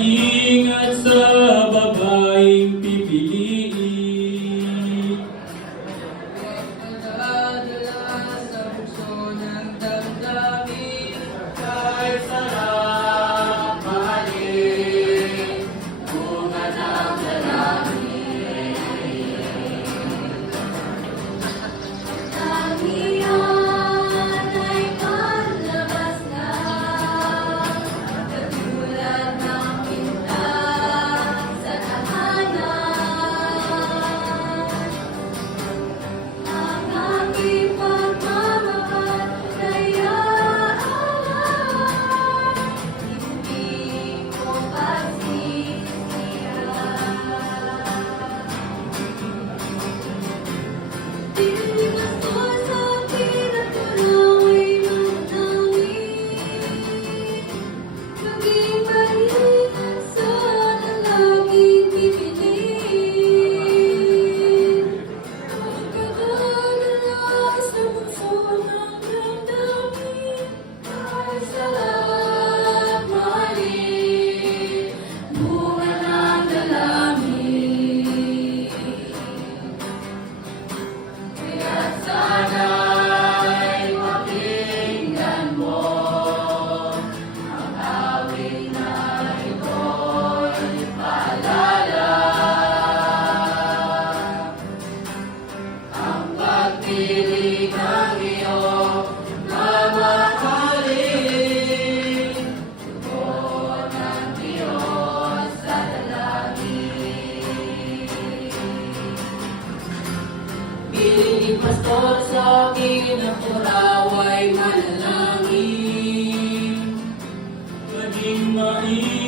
maingat sa babaeng pipiliin. Dala-dala sa bukso ng damdamin, Kahit sarap mahalin, bunga ng dalangin. Tangiyan ay palabas na, katulad ng pintas sa tahanan. Ang aking pagmamahal kayaan, hindi ko pagsisisihan. Di bastos sa akin at tulong ay manalangin, maging maingat sa laging pipiliin. Pagkadala sa bukso ng damdamin, kahit sarap mahalin, bunga ng dalangin. Kaya't sana'y pakinggan mo ang awit na ito'y paalala. Ang pagpili ng iyong mamahalin, tugon ng Diyos sa dalangin. Piling pastor sa akin ang turaw ay manalangin, Maging maingat